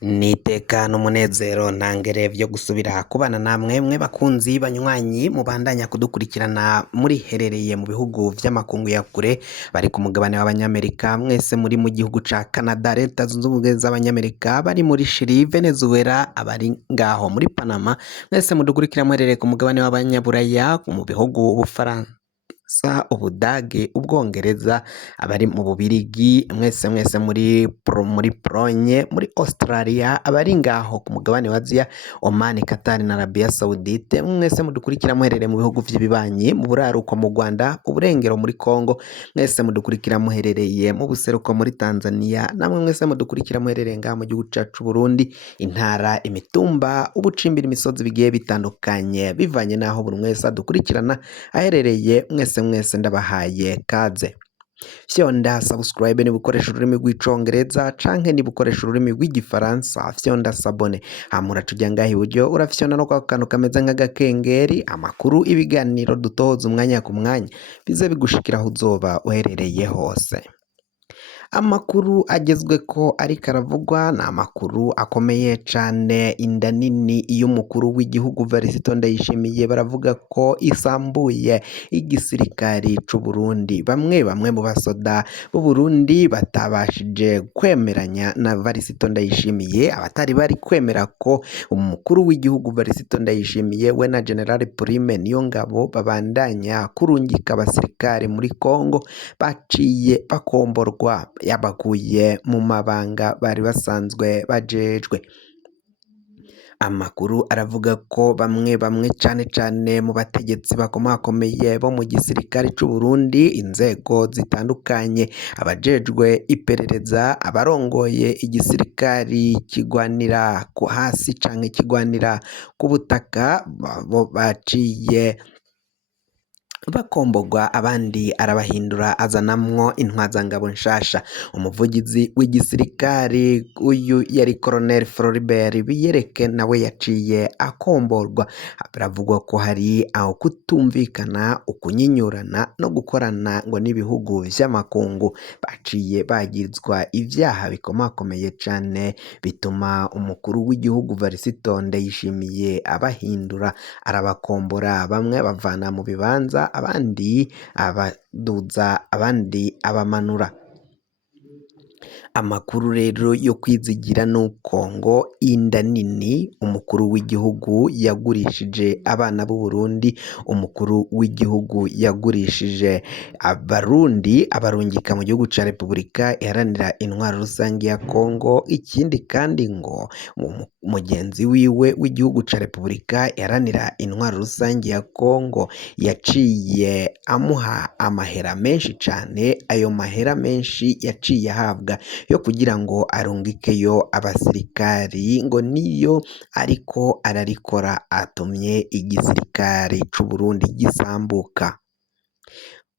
Nitekana umunezero ntangere vyo gusubira kubana namwe mwe bakunzi banywanyi mubandanya kudukurikirana muri herereye mu bihugu vy'amakungu ya kure bari ku mugabane w'abanyamerika mwese muri mu gihugu ca Canada, leta zunze ubumwe z'abanyamerika bari muri Chili, Venezuela, abari ngaho muri Panama, mwese mudukurikira muherereye ku mugabane w'abanyaburaya mu bihugu Ubufaransa, Ubudage, Ubwongereza, abari mu Bubirigi, mwese muri Polonye, muri Australia, abari ngaho ku mugabane wa Aziya, Oman, Qatar na Arabia Saudite, mwese mudukurikira muherereye mu bihugu vy'ibibanyi, mu buraruko mu Rwanda, uburengero muri Congo, mwese mudukurikira muherereye mu buseruko muri Tanzania, namwe mwese mudukurikira muherereye ngaha mu gihugu cacu Burundi, intara, imitumba, ubucimbira, imisozi bigiye bitandukanye bivanye naho buri mwese adukurikirana aherereye. Mwese ndabahaye kaze. Fyonda subscribe ni bukoresha ururimi rw'icongereza canke ni bukoresha ururimi rw'igifaransa, fyonda sabone hamura tujya ngaho iburyo urafyona no kwa kantu kameze nk'agakengeri, amakuru ibiganiro dutoza umwanya ku mwanya bize bigushikira aho uzoba uherereye hose. Amakuru agezweko ariko aravugwa ni amakuru akomeye cane. Inda nini y'umukuru w'igihugu Varisito Ndayishimiye baravuga ko isambuye igisirikari c'u Burundi. Bamwe mu basoda b'u Burundi batabashije kwemeranya na Varisito Ndayishimiye, abatari bari kwemera ko umukuru w'igihugu Varisito Ndayishimiye we na General Prime Niyongabo babandanya kurungika abasirikare muri Kongo, baciye bakomborwa yabakuye mu mabanga bari basanzwe bajejwe. Amakuru aravuga ko bamwe cane mu bategetsi bakomakomeye bo mu gisirikare c'u Burundi, inzego zitandukanye, abajejwe iperereza, abarongoye igisirikari kigwanira ku hasi canke kigwanira ku butaka, bo baciye bakomborwa, abandi arabahindura azanamwo intwazangabo nshasha. Umuvugizi w'igisirikari uyu yari Colonel Floribert Biyereke nawe yaciye akomborwa. Biravugwa ko hari aho kutumvikana, ukunyinyurana no gukorana ngo n'ibihugu vy'amakungu, baciye bagizwa ivyaha bikomakomeye cane bituma umukuru w'igihugu Varisito Ndayishimiye abahindura, arabakombora, bamwe bavana mu bibanza, abandi abaduza, abandi abamanura. Amakuru rero yo kwizigira nuko ngo inda nini umukuru w'igihugu yagurishije abana b'u Burundi, umukuru w'igihugu yagurishije abarundi abarungika mu gihugu ca Repubulika iharanira intwaro rusange ya Kongo. Ikindi kandi ngo mugenzi wiwe w'igihugu ca Repubulika iharanira intwaro rusange ya Kongo yaciye amuha amahera menshi cane. Ayo mahera menshi yaciye ahabwa yo kugira ngo arungikeyo abasirikari, ngo niyo ariko ararikora atumye igisirikari c'u Burundi gisambuka.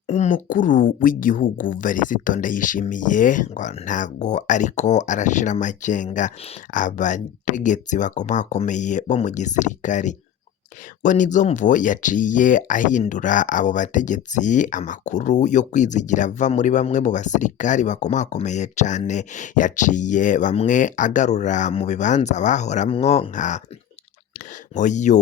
Umukuru w'igihugu Varisito Ndayishimiye ngo ntago ariko arashira amakenga abategetsi bakomakomeye bo mu gisirikari, ngo nizo mvo yaciye ahindura abo bategetsi. Amakuru yo kwizigira ava muri bamwe mu basirikari bakomakomeye cane, yaciye bamwe agarura mu bibanza bahoramwo nka nk'uyu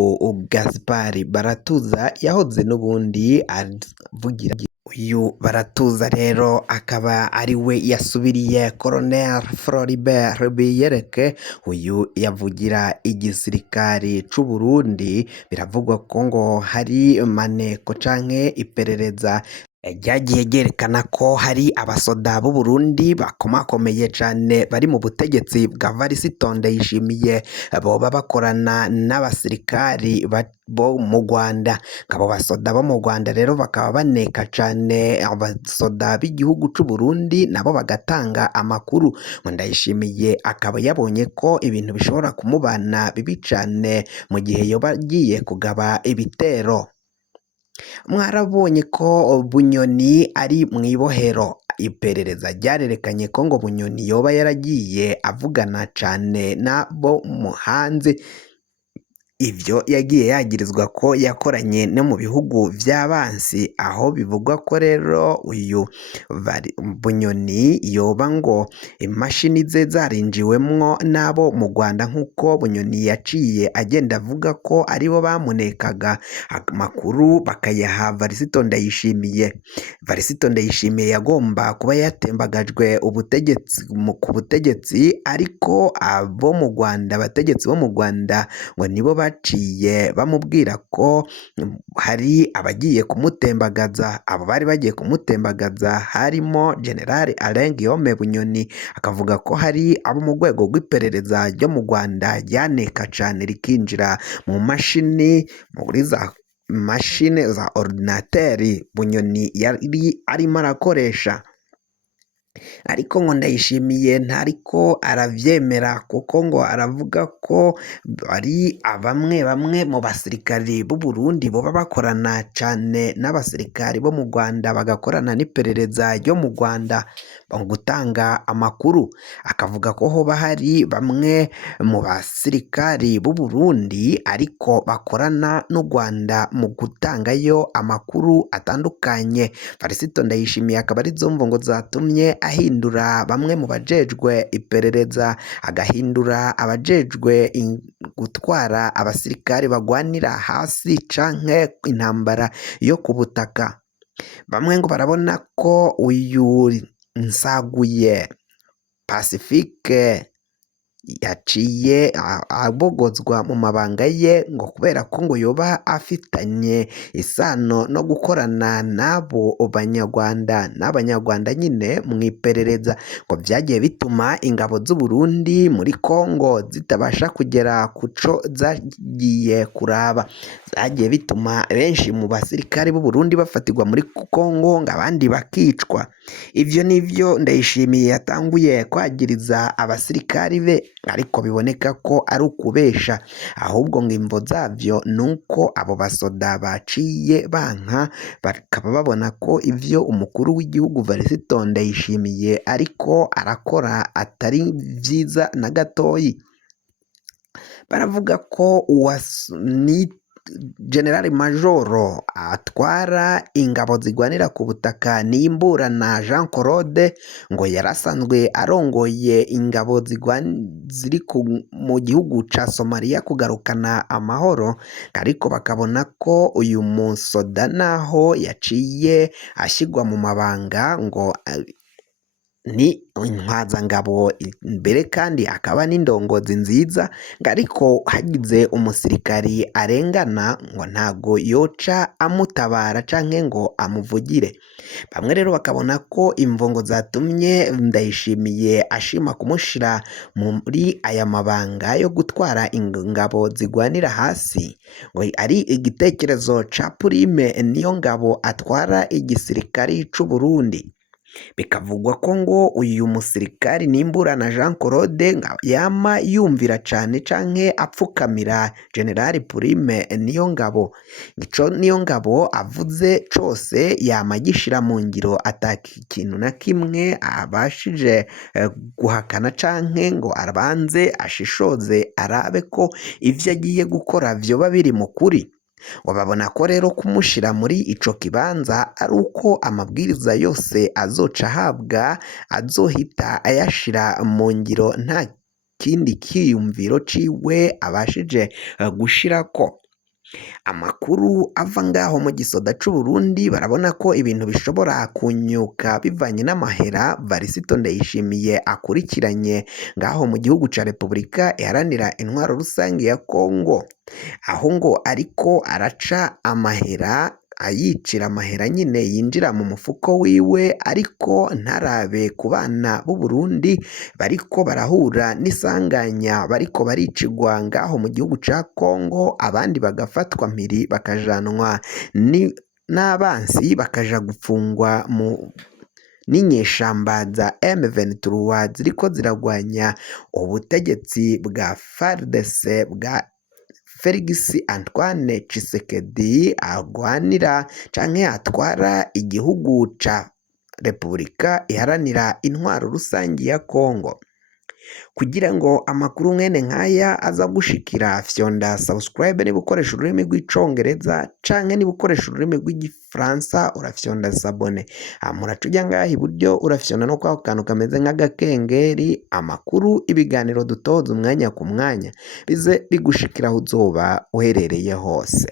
Gaspard Baratuza yahoze n'ubundi avugira. Uyu Baratuza rero akaba ari we yasubiriye Colonel Floribert Biyereke, uyu yavugira igisirikari c'u Burundi. Biravugwa ko ngo hari maneko canke iperereza ryagiye ryerekana ko hari abasoda b'u Burundi bakomakomeye cane bari mu butegetsi bwa Varisito Ndayishimiye, boba bakorana n'abasirikari bo mu Rwanda. Abo basoda bo mu Rwanda rero bakaba baneka cane abasoda b'igihugu c'u Burundi, nabo bagatanga amakuru. Ndayishimiye akaba yabonye ko ibintu bishobora kumubana bibi cane mu gihe yoba agiye kugaba ibitero. Mwarabonye ko Bunyoni ari mw'ibohero. Iperereza ryarerekanye ko ngo Bunyoni yoba yaragiye avugana cane nabo mu hanze ivyo yagiye yagirizwa ko yakoranye no mu bihugu vy'abansi, aho bivugwa ko rero uyu Bunyoni yoba ngo imashini ze zarinjiwemwo n'abo mu Rwanda, nk'uko Bunyoni yaciye agenda avuga ko aribo bamunekaga amakuru bakayaha Varisito Ndayishimiye. Varisito Ndayishimiye yagomba kuba yatembagajwe ku butegetsi, ariko abo mu Rwanda, abategetsi bo mu Rwanda ngo nibo baciye bamubwira ko hari abagiye kumutembagaza. Abo bari bagiye kumutembagaza harimo General Alain Guillaume Bunyoni, akavuga ko hari abo mu rwego rw'iperereza ryo mu Rwanda ryaneka cane rikinjira mu mashini, muri za mashine za ordinateri Bunyoni yari arimo arakoresha. Ariko ngo Ndayishimiye ntariko aravyemera, kuko ngo aravuga ko ari bamwe mu basirikari b'u Burundi boba bakorana cane n'abasirikari bo mu Rwanda, bagakorana n'iperereza ryo mu Rwanda mu gutanga amakuru. Akavuga ko hoba hari bamwe mu basirikari b'u Burundi ariko bakorana n'u Rwanda mu gutangayo amakuru atandukanye. Varisito Ndayishimiye akaba ari zo mvo ngo zatumye ahindura bamwe mu bajejwe iperereza, agahindura abajejwe gutwara abasirikari bagwanira hasi canke intambara yo ku butaka. Bamwe ngo barabona ko uyu Nsaguye Pacifique yaciye abogozwa mu mabanga ye, ngo kubera ko ngo yoba afitanye isano no gukorana n'abo banyarwanda n'abanyarwanda nyine mu iperereza, ngo vyagiye bituma ingabo z'u Burundi muri Kongo zitabasha kugera kuco zagiye kuraba. Vyagiye bituma benshi mu basirikare b'u Burundi bafatirwa muri Kongo, ngo abandi bakicwa. Ivyo nivyo Ndayishimiye yatanguye kwagiriza abasirikari be, ariko biboneka ko ari ukubesha, ahubwo ngo imvo zavyo nuko abo basoda baciye banka, bakaba babona ko ivyo umukuru w'igihugu Varisito Ndayishimiye ariko arakora atari vyiza na gatoyi. Baravuga ko ni General Majoro atwara ingabo zigwanira ku butaka Nimburana Jean Claude, ngo yarasanzwe arongoye ingabo ziri mu gihugu ca Somalia kugarukana amahoro, ariko bakabona ko uyu musoda naho yaciye ashigwa mu mabanga ngo ni intwazangabo mbere kandi akaba n'indongozi nziza, ngo ariko hagize umusirikari arengana ngo ntago yoca amutabara canke ngo amuvugire. Bamwe rero bakabona ko imvongo zatumye Ndayishimiye ashima kumushira muri aya mabanga yo gutwara ingabo zigwanira hasi, ngo ari igitekerezo ca Prime Niyongabo atwara igisirikari c'u Burundi. Bikavugwa ko ngo uyu musirikari Nimburana Jean Claude yama yumvira cane canke apfukamira General Prime Niyongabo. Ico Niyongabo avuze cose yama gishira mu ngiro, atakintu na kimwe abashije guhakana canke ngo abanze ashishoze arabe ko ivyo agiye gukora vyoba biri mu kuri. Babona ko rero kumushira muri ico kibanza ari uko amabwiriza yose azoca ahabwa azohita ayashira mu ngiro, nta kindi kiyumviro ciwe abashije gushirako. Amakuru ava ngaho mu gisoda c'u Burundi barabona ko ibintu bishobora kunyuka bivanye n'amahera Varisito Ndayishimiye akurikiranye ngaho mu gihugu ca Repubulika Iharanira Intwaro Rusange ya Kongo, aho ngo ariko araca amahera, ayicira amahera nyine yinjira mu mufuko wiwe, ariko ntarabe ku bana b'u Burundi bariko barahura n'isanganya, bariko baricigwa ngaho mu gihugu ca Kongo, abandi bagafatwa mpiri bakajanwa n'abansi bakaja gupfungwa n'inyeshamba za M23 ziriko ziragwanya ubutegetsi bwa FARDC bwa Felix Antoine Tshisekedi agwanira canke atwara igihugu ca Repubulika Iharanira Intwaro Rusange ya Kongo. kugira ngo amakuru mwene nk'aya aza gushikira fyonda subscribe niba ukoresha ururimi rw'icongereza canke niba ukoresha ururimi rw'igifaransa urafyonda sabone, muraca uja ngaha iburyo urafyonda no kwako kantu kameze nk'agakengeri, amakuru ibiganiro dutoza umwanya ku mwanya bize bigushikira aho uzoba uherereye hose.